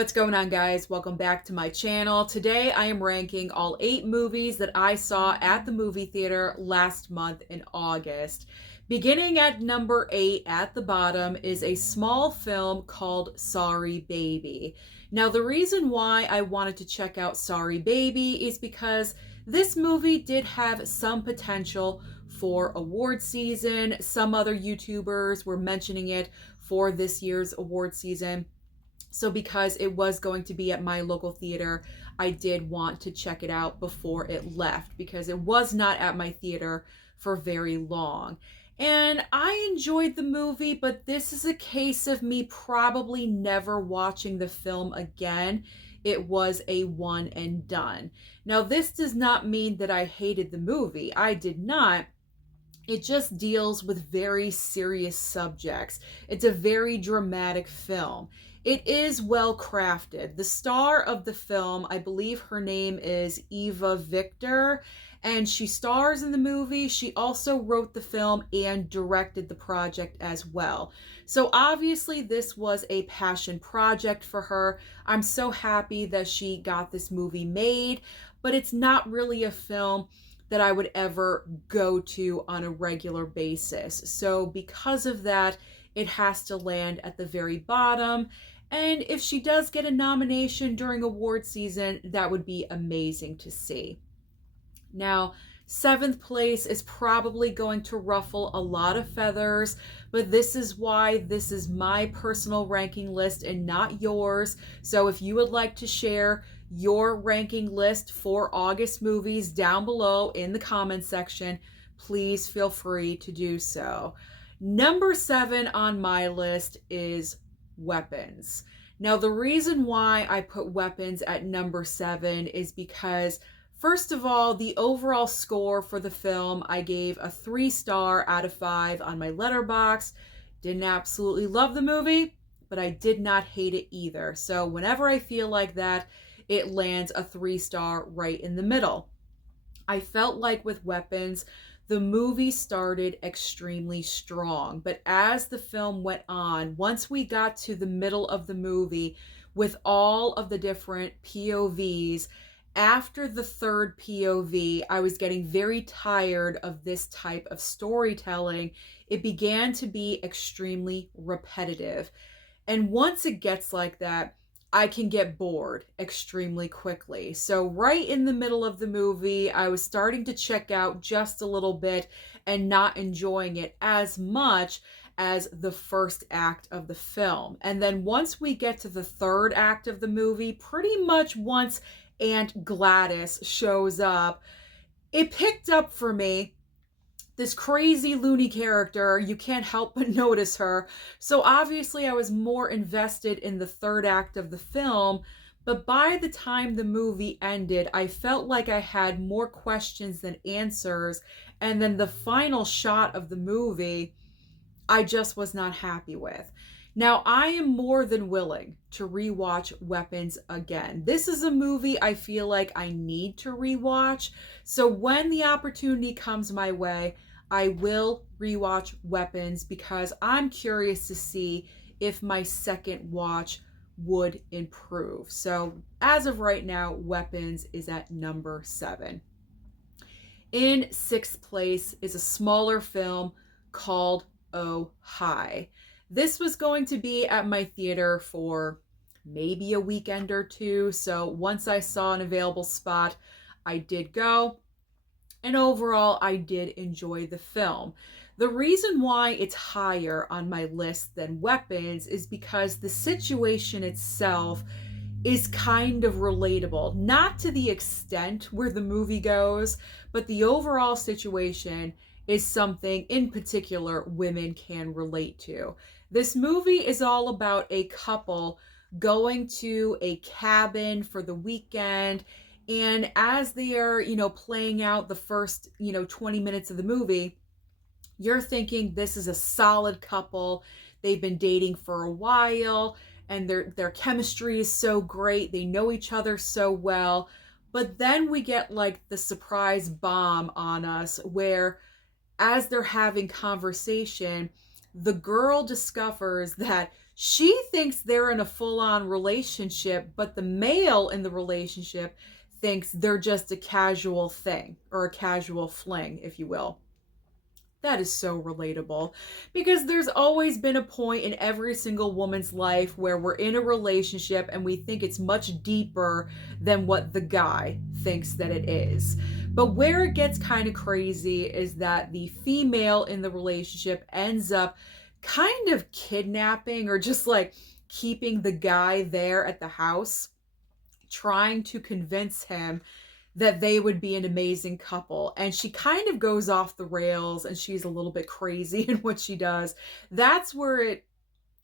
What's going on, guys? Welcome back to my channel. Today I am ranking all 8 movies that I saw at the movie theater last month in August. Beginning at number 8 at the bottom is a small film called Sorry Baby. Now, the reason why I wanted to check out Sorry Baby is because this movie did have some potential for award season. Some other YouTubers were mentioning it for this year's award season. So because it was going to be at my local theater, I did want to check it out before it left because it was not at my theater for very long. And I enjoyed the movie, but this is a case of me probably never watching the film again. It was a one and done. Now, this does not mean that I hated the movie. I did not. It just deals with very serious subjects. It's a very dramatic film. It is well crafted. The star of the film, I believe her name is Eva Victor, and she stars in the movie. She also wrote the film and directed the project as well. So obviously this was a passion project for her. I'm so happy that she got this movie made, but it's not really a film that I would ever go to on a regular basis. So because of that, it has to land at the very bottom. And if she does get a nomination during award season, that would be amazing to see. Now, 7th place is probably going to ruffle a lot of feathers, but this is why this is my personal ranking list and not yours. So if you would like to share your ranking list for August movies down below in the comments section, please feel free to do so. Number 7 on my list is Weapons. Now, the reason why I put Weapons at number 7 is because, first of all, the overall score for the film, I gave a 3-star out of 5 on my Letterboxd. Didn't absolutely love the movie, but I did not hate it either. So whenever I feel like that, it lands a 3-star right in the middle. I felt like with Weapons, the movie started extremely strong, but as the film went on, once we got to the middle of the movie with all of the different POVs, after the third POV, I was getting very tired of this type of storytelling. It began to be extremely repetitive. And once it gets like that, I can get bored extremely quickly. So right in the middle of the movie, I was starting to check out just a little bit and not enjoying it as much as the first act of the film. And then once we get to the third act of the movie, pretty much once Aunt Gladys shows up, it picked up for me. This crazy loony character, you can't help but notice her. So obviously I was more invested in the third act of the film, but by the time the movie ended, I felt like I had more questions than answers. And then the final shot of the movie, I just was not happy with. Now, I am more than willing to rewatch Weapons again. This is a movie I feel like I need to rewatch. So when the opportunity comes my way, I will rewatch Weapons because I'm curious to see if my second watch would improve. So as of right now, Weapons is at number 7. In 6th place is a smaller film called Oh Hi. This was going to be at my theater for maybe a weekend or two. So once I saw an available spot, I did go. And overall, I did enjoy the film. The reason why it's higher on my list than Weapons is because the situation itself is kind of relatable. Not to the extent where the movie goes, but the overall situation is something in particular women can relate to. This movie is all about a couple going to a cabin for the weekend. And as they are, playing out the first, 20 minutes of the movie, you're thinking this is a solid couple. They've been dating for a while and their chemistry is so great. They know each other so well. But then we get like the surprise bomb on us where as they're having conversation, the girl discovers that she thinks they're in a full-on relationship, but the male in the relationship thinks they're just a casual thing, or a casual fling, if you will. That is so relatable, because there's always been a point in every single woman's life where we're in a relationship and we think it's much deeper than what the guy thinks that it is. But where it gets kind of crazy is that the female in the relationship ends up kind of kidnapping, or just like keeping the guy there at the house, trying to convince him that they would be an amazing couple. And she kind of goes off the rails, and she's a little bit crazy in what she does. That's where it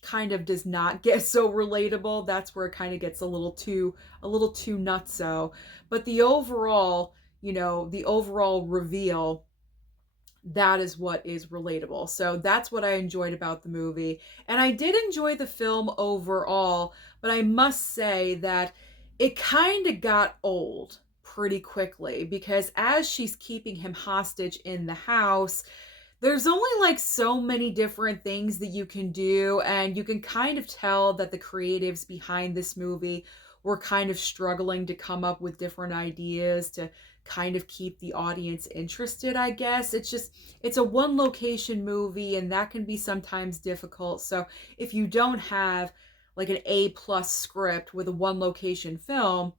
kind of does not get so relatable. That's where it kind of gets a little too nutso. But the overall, the overall reveal, that is what is relatable. So that's what I enjoyed about the movie. And I did enjoy the film overall, but I must say that it kind of got old pretty quickly, because as she's keeping him hostage in the house, there's only like so many different things that you can do, and you can kind of tell that the creatives behind this movie were kind of struggling to come up with different ideas to kind of keep the audience interested, I guess. It's a one location movie, and that can be sometimes difficult. So if you don't have like an A+ script with a one location film,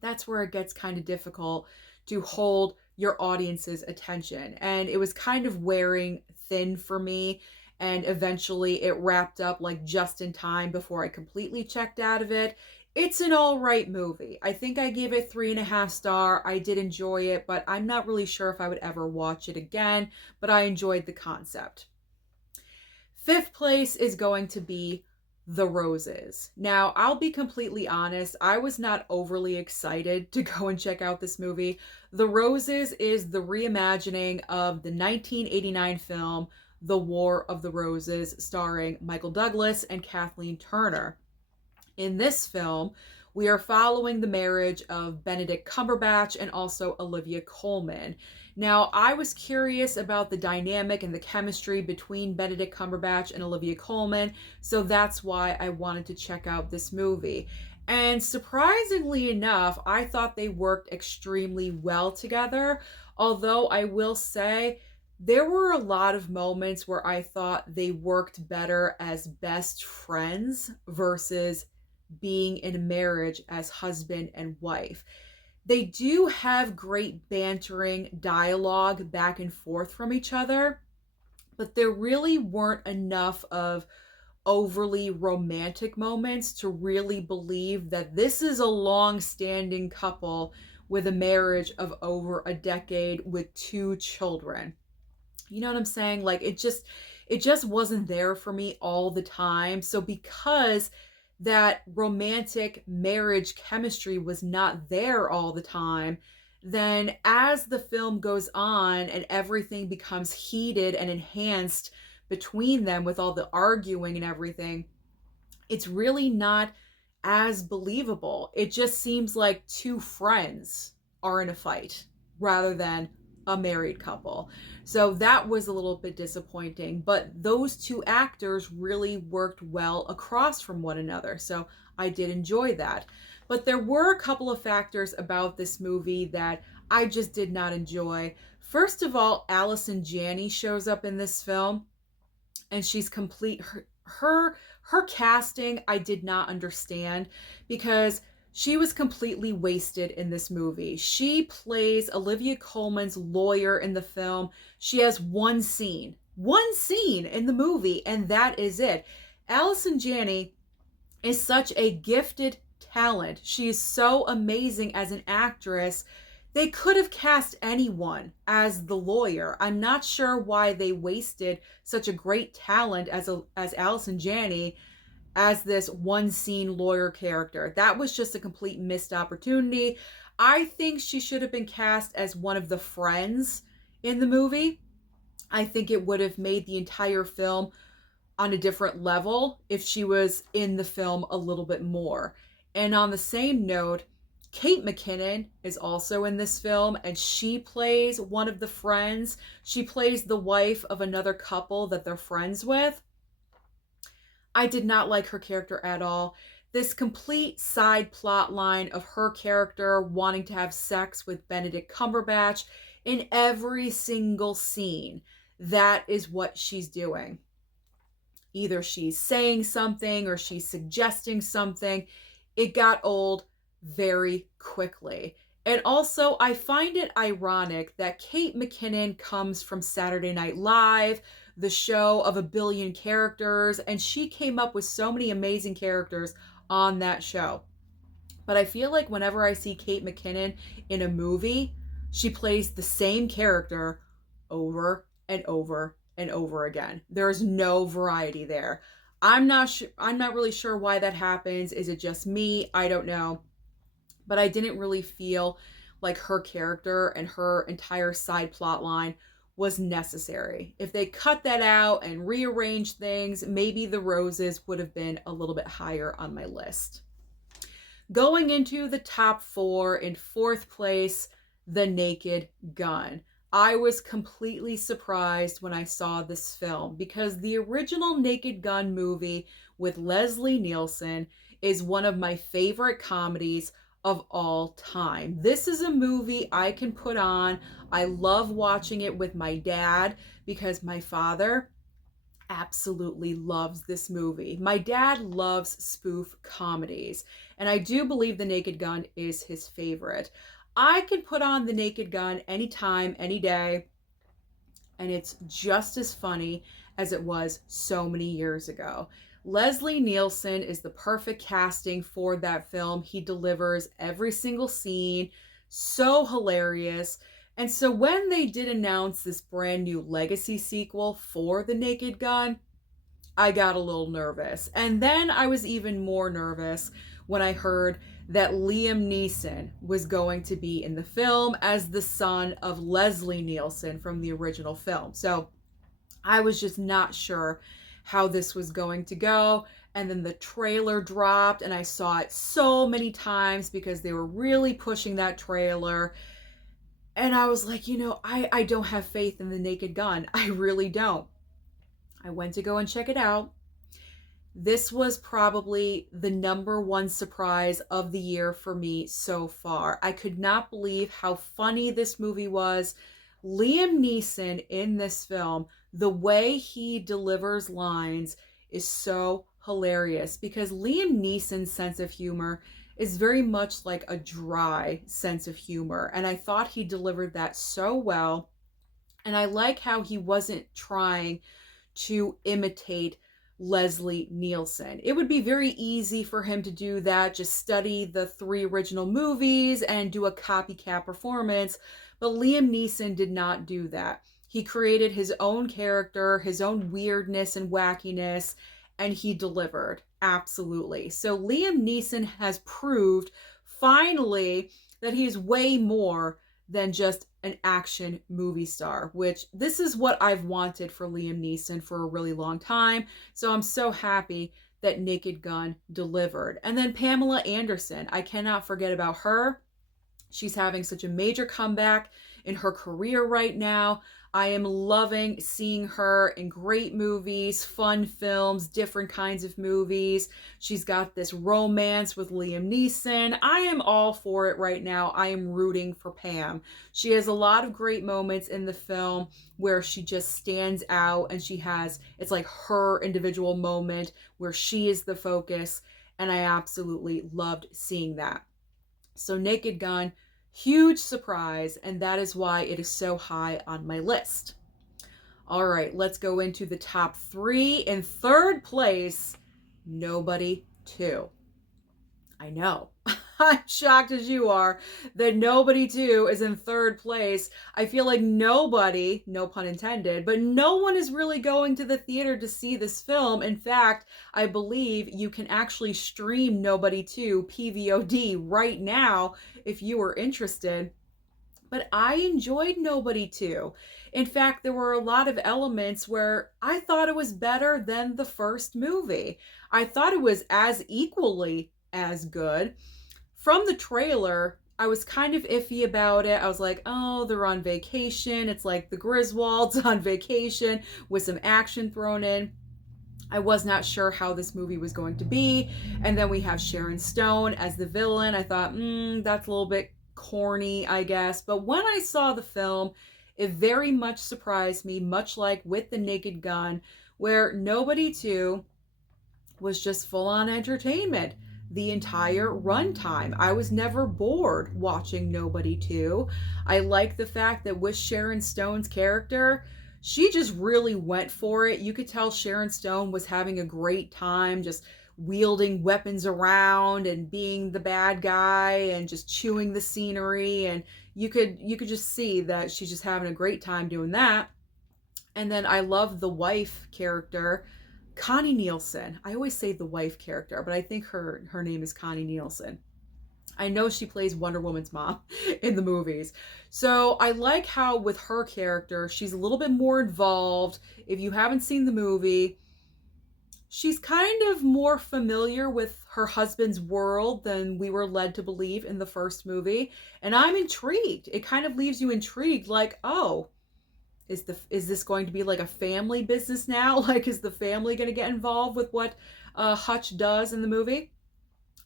that's where it gets kind of difficult to hold your audience's attention. And it was kind of wearing thin for me. And eventually it wrapped up like just in time before I completely checked out of it. It's an all right movie. I think I gave it 3.5 star. I did enjoy it, but I'm not really sure if I would ever watch it again. But I enjoyed the concept. Fifth place is going to be The Roses. Now, I'll be completely honest, I was not overly excited to go and check out this movie. The Roses is the reimagining of the 1989 film The War of the Roses, starring Michael Douglas and Kathleen Turner. In this film, we are following the marriage of Benedict Cumberbatch and also Olivia Colman. Now, I was curious about the dynamic and the chemistry between Benedict Cumberbatch and Olivia Colman, so that's why I wanted to check out this movie. And surprisingly enough, I thought they worked extremely well together, although I will say there were a lot of moments where I thought they worked better as best friends versus being in a marriage as husband and wife. They do have great bantering dialogue back and forth from each other, but there really weren't enough of overly romantic moments to really believe that this is a long-standing couple with a marriage of over a decade with 2 children. You know what I'm saying? Like it just wasn't there for me all the time. So because that romantic marriage chemistry was not there all the time, then as the film goes on and everything becomes heated and enhanced between them with all the arguing and everything, it's really not as believable. It just seems like 2 friends are in a fight rather than a married couple. So that was a little bit disappointing, but those 2 actors really worked well across from one another. So I did enjoy that. But there were a couple of factors about this movie that I just did not enjoy. First of all, Allison Janney shows up in this film, and she's complete her casting I did not understand, because she was completely wasted in this movie. She plays Olivia Colman's lawyer in the film. She has one scene in the movie, and that is it. Allison Janney is such a gifted talent. She is so amazing as an actress. They could have cast anyone as the lawyer. I'm not sure why they wasted such a great talent as Allison Janney as this one scene lawyer character. That was just a complete missed opportunity. I think she should have been cast as one of the friends in the movie. I think it would have made the entire film on a different level if she was in the film a little bit more. And on the same note, Kate McKinnon is also in this film, and she plays one of the friends. She plays the wife of another couple that they're friends with. I did not like her character at all. This complete side plot line of her character wanting to have sex with Benedict Cumberbatch in every single scene. That is what she's doing. Either she's saying something or she's suggesting something. It got old very quickly. And also, I find it ironic that Kate McKinnon comes from Saturday Night Live, the show of a billion characters, and she came up with so many amazing characters on that show. But I feel like whenever I see Kate McKinnon in a movie, she plays the same character over and over and over again. There's no variety there. I'm not really sure why that happens. Is it just me? I don't know. But I didn't really feel like her character and her entire side plot line was necessary. If they cut that out and rearranged things, maybe the roses would have been a little bit higher on my list. Going into the top 4, in 4th place, The Naked Gun. I was completely surprised when I saw this film because the original Naked Gun movie with Leslie Nielsen is one of my favorite comedies of all time. This is a movie I can put on. I love watching it with my dad because my father absolutely loves this movie. My dad loves spoof comedies, and I do believe The Naked Gun is his favorite. I can put on The Naked Gun anytime, any day, and it's just as funny as it was so many years ago. Leslie Nielsen is the perfect casting for that film. He delivers every single scene, so hilarious. And so when they did announce this brand new legacy sequel for The Naked Gun, I got a little nervous. And then I was even more nervous when I heard that Liam Neeson was going to be in the film as the son of Leslie Nielsen from the original film. So I was just not sure how this was going to go. And then the trailer dropped, and I saw it so many times because they were really pushing that trailer. And I was like, I don't have faith in The Naked Gun. I really don't. I went to go and check it out. This was probably the number one surprise of the year for me so far. I could not believe how funny this movie was. Liam Neeson in this film, the way he delivers lines is so hilarious because Liam Neeson's sense of humor is very much like a dry sense of humor. And I thought he delivered that so well. And I like how he wasn't trying to imitate Leslie Nielsen. It would be very easy for him to do that, just study the 3 original movies and do a copycat performance, but Liam Neeson did not do that. He created his own character, his own weirdness and wackiness, and he delivered, absolutely. So Liam Neeson has proved, finally, that he's way more than just an action movie star, which this is what I've wanted for Liam Neeson for a really long time. So I'm so happy that Naked Gun delivered. And then Pamela Anderson, I cannot forget about her. She's having such a major comeback in her career right now. I am loving seeing her in great movies, fun films, different kinds of movies. She's got this romance with Liam Neeson. I am all for it right now. I am rooting for Pam. She has a lot of great moments in the film where she just stands out and it's like her individual moment where she is the focus. And I absolutely loved seeing that. So Naked Gun, huge surprise, and that is why it is so high on my list. All right, let's go into the top 3. In 3rd place, Nobody 2. I know. I'm shocked as you are that Nobody 2 is in 3rd place. I feel like nobody, no pun intended, but no one is really going to the theater to see this film. In fact, I believe you can actually stream Nobody 2 PVOD right now if you are interested. But I enjoyed Nobody 2. In fact, there were a lot of elements where I thought it was better than the first movie. I thought it was as equally as good. from the trailer, I was kind of iffy about it. I was like, oh, they're on vacation. It's like the Griswolds on vacation with some action thrown in. I was not sure how this movie was going to be. And then we have Sharon Stone as the villain. I thought, that's a little bit corny, I guess. But when I saw the film, it very much surprised me, much like with The Naked Gun, where Nobody 2 was just full on entertainment the entire runtime. I was never bored watching Nobody 2. I like the fact that with Sharon Stone's character, she just really went for it. You could tell Sharon Stone was having a great time just wielding weapons around and being the bad guy and just chewing the scenery, and you could just see that she's just having a great time doing that. And then I love the wife character, Connie Nielsen. I always say the wife character, but I think her name is Connie Nielsen. I know she plays Wonder Woman's mom in the movies. So I like how with her character, she's a little bit more involved. If you haven't seen the movie, she's kind of more familiar with her husband's world than we were led to believe in the first movie. And I'm intrigued. It kind of leaves you intrigued, like, oh, is this going to be like a family business now? Like, is the family going to get involved with what Hutch does in the movie?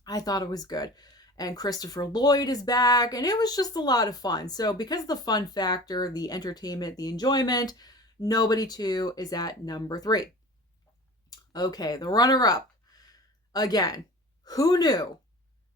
I thought it was good. And Christopher Lloyd is back, and it was just a lot of fun. So because of the fun factor, the entertainment, the enjoyment, Nobody 2 is at number 3. Okay, the runner-up. Again, who knew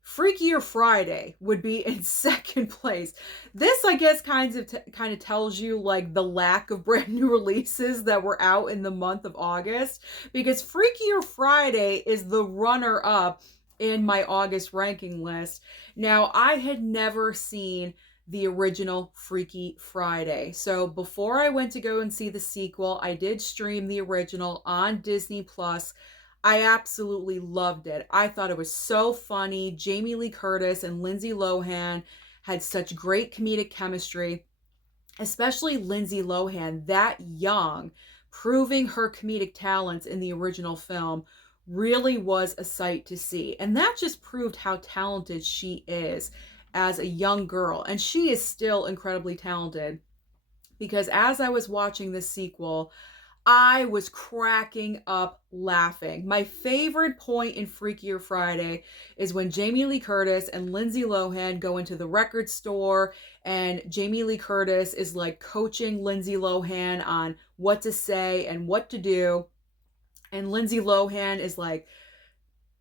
Freakier Friday would be in second place? This, I guess, kind of tells you like the lack of brand new releases that were out in the month of August, because Freakier Friday is the runner-up in my August ranking list. Now, I had never seen the original Freaky Friday. So before I went to go and see the sequel, I did stream the original on Disney Plus. I absolutely loved it. I thought it was so funny. Jamie Lee Curtis and Lindsay Lohan had such great comedic chemistry, especially Lindsay Lohan, that young, proving her comedic talents in the original film really was a sight to see. And that just proved how talented she is as a young girl. And she is still incredibly talented, because as I was watching this sequel, I was cracking up laughing. My favorite point in Freakier Friday is when Jamie Lee Curtis and Lindsay Lohan go into the record store, and Jamie Lee Curtis is like coaching Lindsay Lohan on what to say and what to do. And Lindsay Lohan is like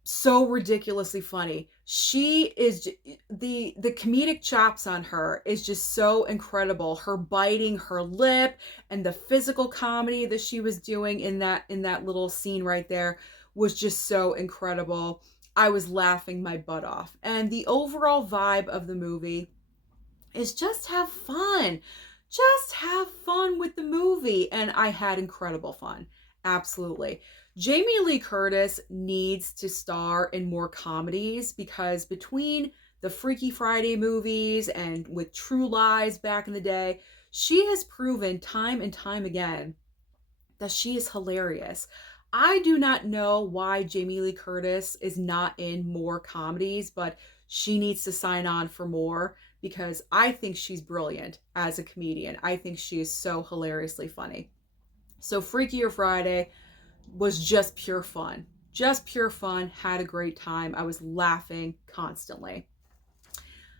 so ridiculously funny. She is the comedic chops on her is just so incredible. Her biting her lip and the physical comedy that she was doing in that little scene right there was just so incredible. I was laughing my butt off. And the overall vibe of the movie is just have fun. Just have fun with the movie. And I had incredible fun. Absolutely. Jamie Lee Curtis needs to star in more comedies, because between the Freaky Friday movies and with True Lies back in the day, she has proven time and time again that she is hilarious. I do not know why Jamie Lee Curtis is not in more comedies, but she needs to sign on for more, because I think she's brilliant as a comedian. I think she is so hilariously funny. So Freakier Friday was just pure fun. Just pure fun. Had a great time. I was laughing constantly.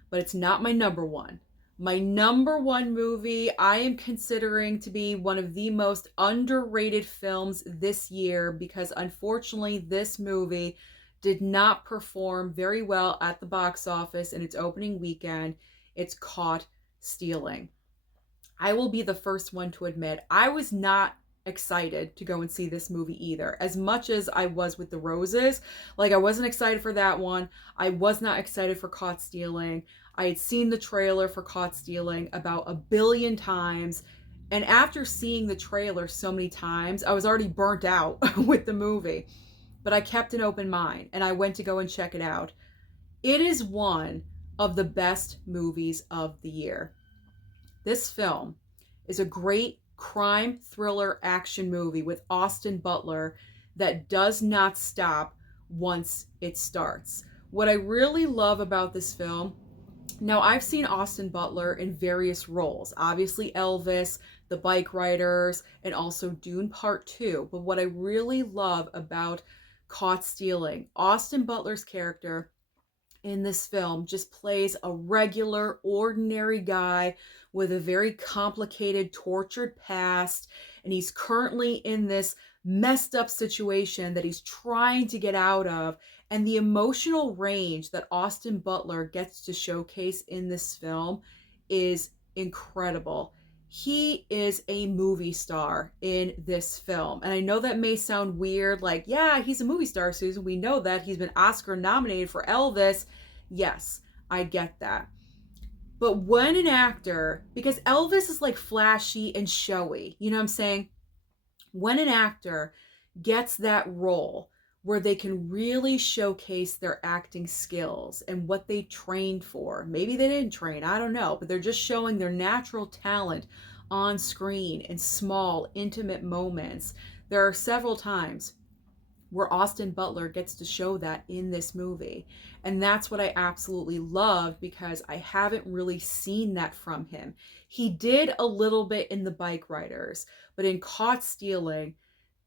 But it's not my number one. My number one movie I am considering to be one of the most underrated films this year, because unfortunately this movie did not perform very well at the box office in its opening weekend. It's Caught Stealing. I will be the first one to admit I was not excited to go and see this movie either, as much as I was with The Roses. Like, I wasn't excited for that one. I was not excited for Caught Stealing. I had seen the trailer for Caught Stealing about 1 billion times, and after seeing the trailer so many times, I was already burnt out with the movie. But I kept an open mind, and I went to go and check it out. It is one of the best movies of the year. This film is a great crime thriller action movie with Austin Butler that does not stop once it starts. What I really love about this film, now I've seen Austin Butler in various roles. Obviously Elvis, The Bike Riders, and also Dune Part 2. But what I really love about Caught Stealing, Austin Butler's character in this film just plays a regular, ordinary guy with a very complicated, tortured past. And he's currently in this messed up situation that he's trying to get out of. And the emotional range that Austin Butler gets to showcase in this film is incredible. He is a movie star in this film. And I know that may sound weird, like, yeah, he's a movie star, Susan. We know that. He's been Oscar nominated for Elvis. Yes, I get that. But when an actor, because Elvis is like flashy and showy, you know what I'm saying? When an actor gets that role where they can really showcase their acting skills and what they trained for, maybe they didn't train, I don't know, but they're just showing their natural talent on screen in small, intimate moments. There are several times where Austin Butler gets to show that in this movie. And that's what I absolutely love, because I haven't really seen that from him. He did a little bit in The Bike Riders, but in Caught Stealing,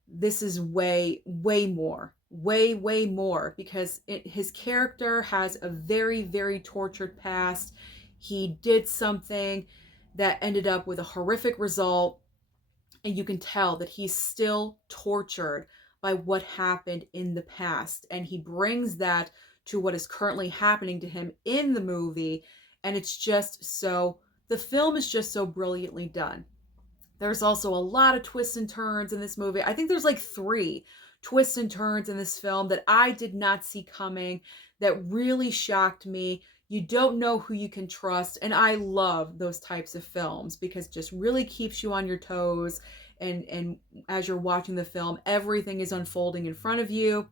this is way, way more. Way, way more, because his character has a very, very tortured past. He did something that ended up with a horrific result, and you can tell that he's still tortured by what happened in the past, and he brings that to what is currently happening to him in the movie. And it's just so, the film is just so brilliantly done. There's also a lot of twists and turns in this movie. I think there's like 3 twists and turns in this film that I did not see coming, that really shocked me. You don't know who you can trust. And I love those types of films, because it just really keeps you on your toes. And as you're watching the film, everything is unfolding in front of you,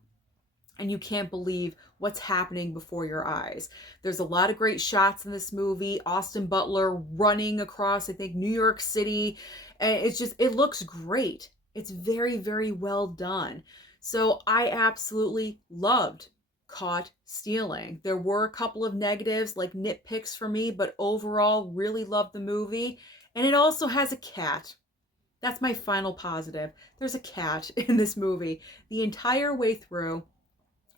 and you can't believe what's happening before your eyes. There's a lot of great shots in this movie. Austin Butler running across, I think, New York City. And it's just, it looks great. It's very, very well done. So I absolutely loved Caught Stealing. There were a couple of negatives, like nitpicks for me, but overall, really loved the movie. And it also has a cat. That's my final positive. There's a cat in this movie the entire way through.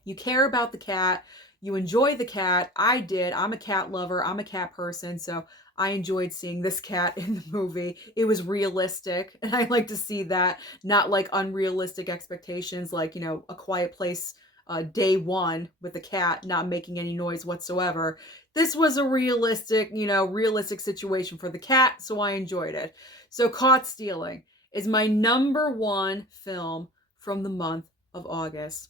You care about the cat. You enjoy the cat. I did. I'm a cat lover. I'm a cat person. So I enjoyed seeing this cat in the movie. It was realistic. And I like to see that, not like unrealistic expectations, like, A Quiet Place day 1 with the cat not making any noise whatsoever. This was a realistic, realistic situation for the cat. So I enjoyed it. So Caught Stealing is my number 1 film from the month of August.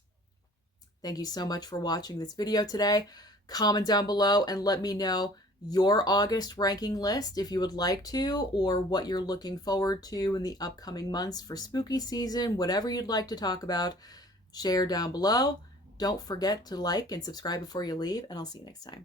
Thank you so much for watching this video today. Comment down below and let me know your August ranking list if you would like to, or what you're looking forward to in the upcoming months for spooky season. Whatever you'd like to talk about, share down below. Don't forget to like and subscribe before you leave, and I'll see you next time.